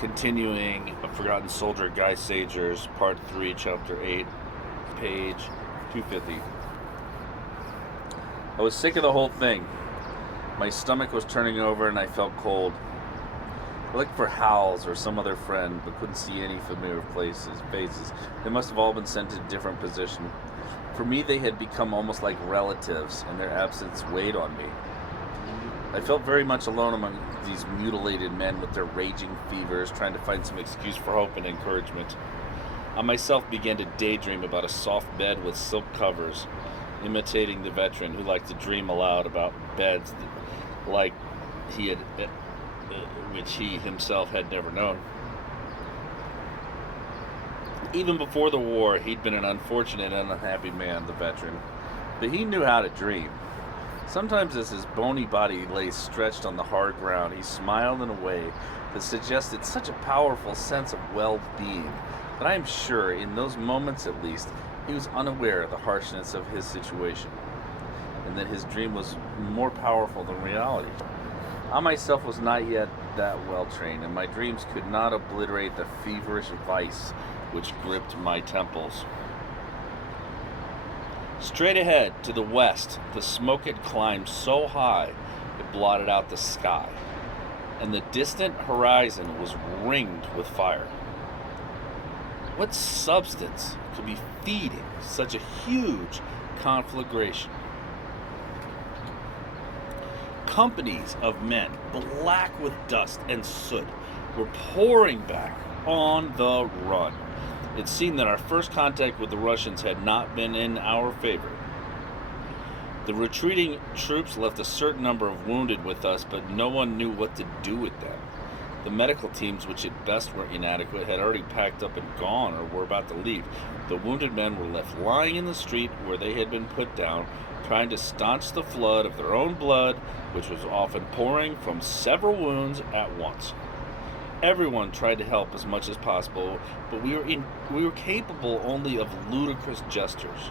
Continuing A Forgotten Soldier, Guy Sajer's Part 3, Chapter 8, page 250. I was sick of the whole thing. My stomach was turning over and I felt cold. I looked for Howells or some other friend, but couldn't see any familiar faces. They must have all been sent to a different position. For me, they had become almost like relatives, and their absence weighed on me. I felt very much alone among these mutilated men with their raging fevers, trying to find some excuse for hope and encouragement. I myself began to daydream about a soft bed with silk covers, imitating the veteran who liked to dream aloud about beds like he had, which he himself had never known. Even before the war, he'd been an unfortunate and unhappy man, the veteran, but he knew how to dream. Sometimes as his bony body lay stretched on the hard ground, he smiled in a way that suggested such a powerful sense of well-being that I am sure, in those moments at least, he was unaware of the harshness of his situation, and that his dream was more powerful than reality. I myself was not yet that well-trained, and my dreams could not obliterate the feverish vice which gripped my temples. Straight ahead, to the west, the smoke had climbed so high it blotted out the sky, and the distant horizon was ringed with fire. What substance could be feeding such a huge conflagration? Companies of men, black with dust and soot, were pouring back on the run. It seemed that our first contact with the Russians had not been in our favor. The retreating troops left a certain number of wounded with us, but no one knew what to do with them. The medical teams, which at best were inadequate, had already packed up and gone or were about to leave. The wounded men were left lying in the street where they had been put down, trying to staunch the flood of their own blood, which was often pouring from several wounds at once. Everyone tried to help as much as possible, but we were capable only of ludicrous gestures.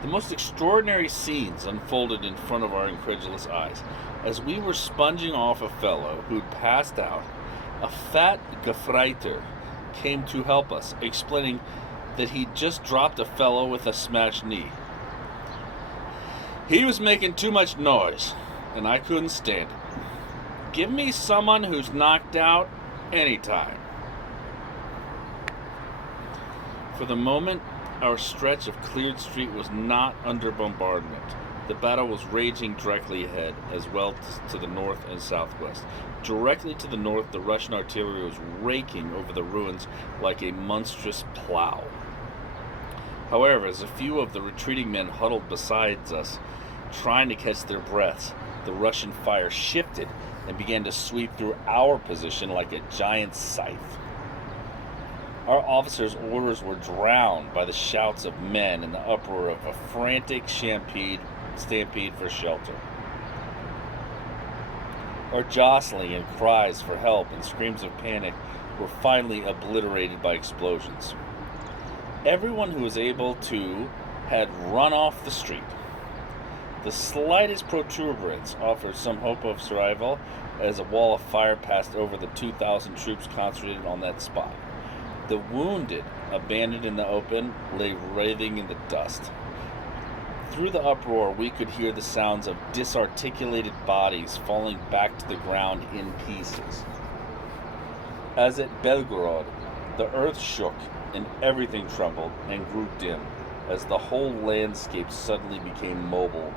The most extraordinary scenes unfolded in front of our incredulous eyes. As we were sponging off a fellow who'd passed out, a fat Gefreiter came to help us, explaining that he'd just dropped a fellow with a smashed knee. He was making too much noise, and I couldn't stand it. Give me someone who's knocked out anytime. For the moment, our stretch of cleared street was not under bombardment. The battle was raging directly ahead, as well to the north and southwest. Directly to the north, the Russian artillery was raking over the ruins like a monstrous plow. However, as a few of the retreating men huddled beside us, trying to catch their breaths, the Russian fire shifted and began to sweep through our position like a giant scythe. Our officers' orders were drowned by the shouts of men and the uproar of a frantic stampede for shelter. Our jostling and cries for help and screams of panic were finally obliterated by explosions. Everyone who was able to had run off the street. The slightest protuberance offered some hope of survival as a wall of fire passed over the 2,000 troops concentrated on that spot. The wounded, abandoned in the open, lay writhing in the dust. Through the uproar, we could hear the sounds of disarticulated bodies falling back to the ground in pieces. As at Belgorod, the earth shook and everything trembled and grew dim as the whole landscape suddenly became mobile.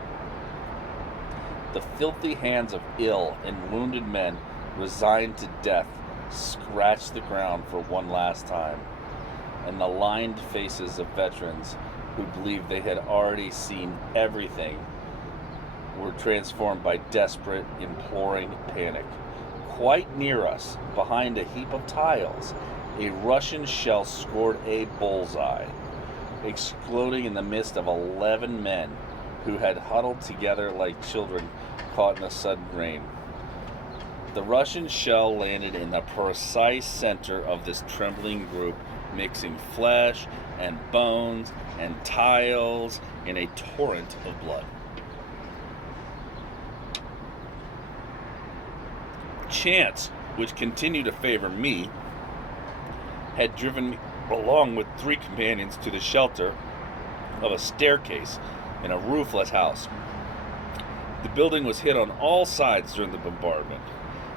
The filthy hands of ill and wounded men, resigned to death, scratched the ground for one last time, and the lined faces of veterans who believed they had already seen everything were transformed by desperate, imploring panic. Quite near us, behind a heap of tiles, a Russian shell scored a bullseye, exploding in the midst of 11 men who had huddled together like children caught in a sudden rain. The Russian shell landed in the precise center of this trembling group, mixing flesh and bones and tiles in a torrent of blood. Chance which continued to favor me, had driven me along with 3 companions to the shelter of a staircase in a roofless house. The building was hit on all sides during the bombardment,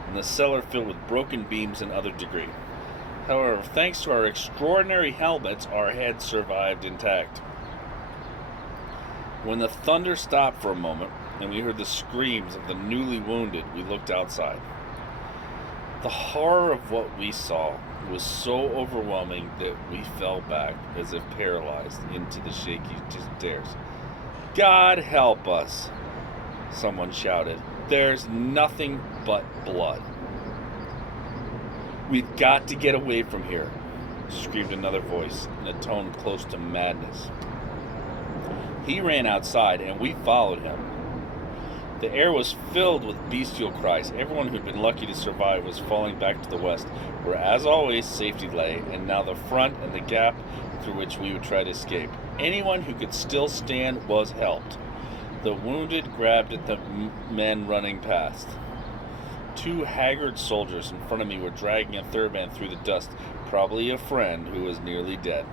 and the cellar filled with broken beams and other debris. However, thanks to our extraordinary helmets, our heads survived intact. When the thunder stopped for a moment, and we heard the screams of the newly wounded, we looked outside. The horror of what we saw was so overwhelming that we fell back as if paralyzed into the shaky stairs. "God help us," someone shouted. "There's nothing but blood." "We've got to get away from here," screamed another voice in a tone close to madness. He ran outside, and we followed him. The air was filled with bestial cries. Everyone who'd been lucky to survive was falling back to the west, where, as always, safety lay, and now the front and the gap through which we would try to escape. Anyone who could still stand was helped. The wounded grabbed at the men running past. 2 haggard soldiers in front of me were dragging a third man through the dust, probably a friend who was nearly dead.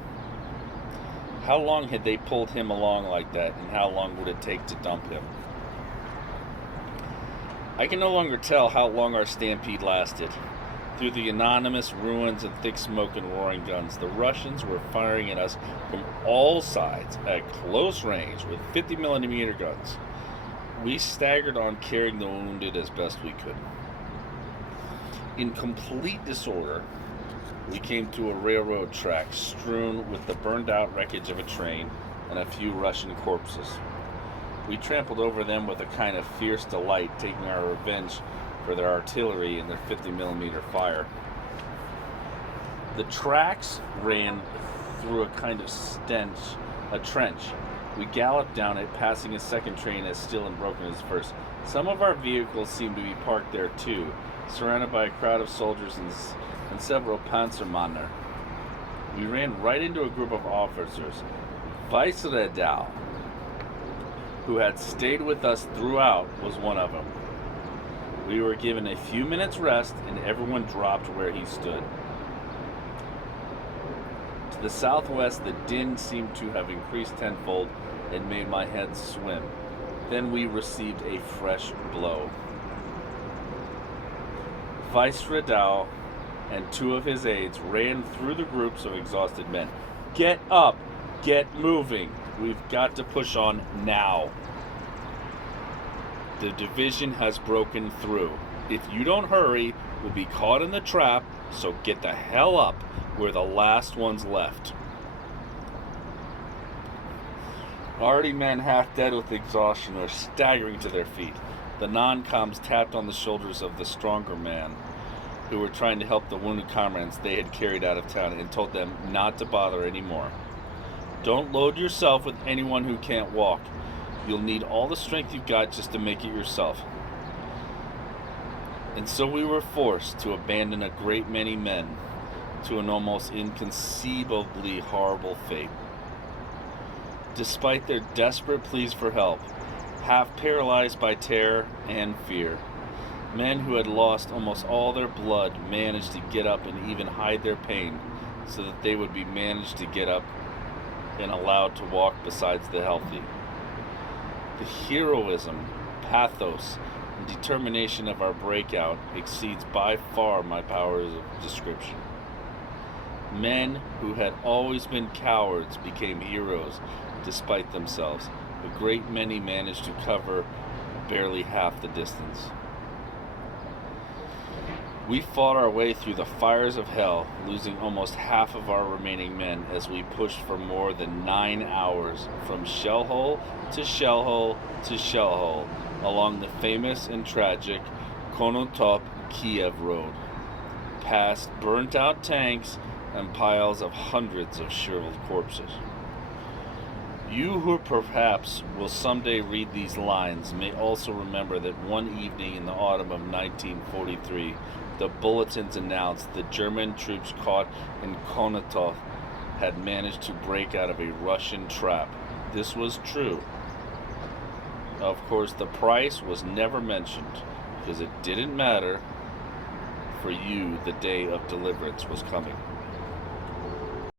How long had they pulled him along like that, and how long would it take to dump him? I can no longer tell how long our stampede lasted. Through the anonymous ruins and thick smoke and roaring guns, the Russians were firing at us from all sides at close range with 50mm guns. We staggered on, carrying the wounded as best we could. In complete disorder, we came to a railroad track strewn with the burned-out wreckage of a train and a few Russian corpses. We trampled over them with a kind of fierce delight, taking our revenge for their artillery and their 50mm fire. The tracks ran through a kind of a trench. We galloped down it, passing a second train as still and broken as the first. Some of our vehicles seemed to be parked there too, surrounded by a crowd of soldiers and several Panzermänner. We ran right into a group of officers. Vice-Redoubt, who had stayed with us throughout, was one of them. We were given a few minutes' rest, and everyone dropped where he stood. To the southwest, the din seemed to have increased tenfold and made my head swim. Then we received a fresh blow. Vice-Redoubt and 2 of his aides ran through the groups of exhausted men. "Get up! Get moving! We've got to push on now. The division has broken through. If you don't hurry, we'll be caught in the trap, so get the hell up. We're the last ones left." Already men half dead with exhaustion were staggering to their feet. The non-coms tapped on the shoulders of the stronger men who were trying to help the wounded comrades they had carried out of town and told them not to bother anymore. "Don't load yourself with anyone who can't walk. You'll need all the strength you've got just to make it yourself." And so we were forced to abandon a great many men to an almost inconceivably horrible fate. Despite their desperate pleas for help, half paralyzed by terror and fear, men who had lost almost all their blood managed to get up and even hide their pain so that they would be managed to get up and allowed to walk besides the healthy. The heroism, pathos, and determination of our breakout exceeds by far my powers of description. Men who had always been cowards became heroes despite themselves. A great many managed to cover barely half the distance. We fought our way through the fires of hell, losing almost half of our remaining men as we pushed for more than 9 hours from shell hole to shell hole to shell hole along the famous and tragic Konotop-Kiev road, past burnt-out tanks and piles of hundreds of shriveled corpses. You who perhaps will someday read these lines may also remember that one evening in the autumn of 1943, the bulletins announced the German troops caught in Konotop had managed to break out of a Russian trap. This was true. Of course, the price was never mentioned because it didn't matter. for you the day of deliverance was coming.